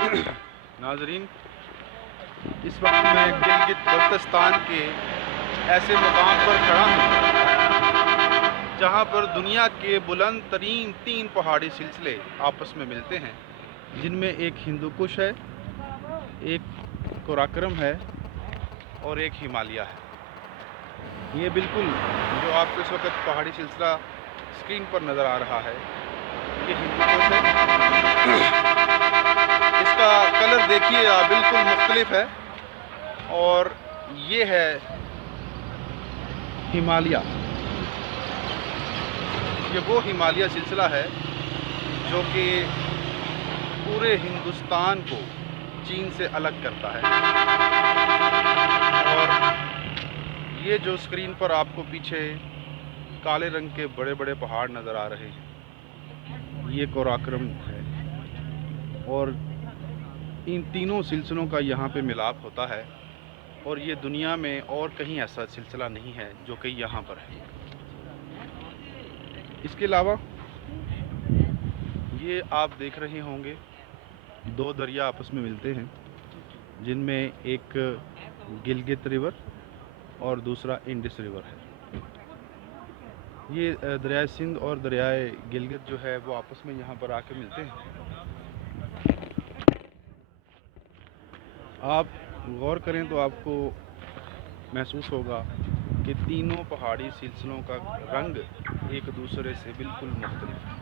नाजरीन, इस वक्त मैं गिलगित बल्तिस्तान के ऐसे मुकाम पर खड़ा हूँ जहाँ पर दुनिया के बुलंद तरीन 3 पहाड़ी सिलसिले आपस में मिलते हैं, जिनमें एक हिंदू कुश है, एक कोराकरम है और एक हिमालय है। ये बिल्कुल जो आपको इस वक्त पहाड़ी सिलसिला स्क्रीन पर नज़र आ रहा है, ये हिंदू कुश है। इसका कलर देखिए आप, बिल्कुल मुख्तलिफ है। और ये है हिमालय। ये वो हिमालय सिलसिला है जो कि पूरे हिंदुस्तान को चीन से अलग करता है। और ये जो स्क्रीन पर आपको पीछे काले रंग के बड़े बड़े पहाड़ नज़र आ रहे हैं, ये कोराकरम है। और इन तीनों सिलसिलों का यहाँ पे मिलाप होता है, और ये दुनिया में और कहीं ऐसा सिलसिला नहीं है जो कि यहाँ पर है। इसके अलावा ये आप देख रहे होंगे 2 दरिया आपस में मिलते हैं, जिनमें एक गिलगित रिवर और दूसरा इंडस रिवर है। ये दरियाए सिंध और दरियाए गिलगित जो है वो आपस में यहाँ पर आके मिलते हैं। आप गौर करें तो आपको महसूस होगा कि तीनों पहाड़ी सिलसिलों का रंग एक दूसरे से बिल्कुल मुख्तलिफ है।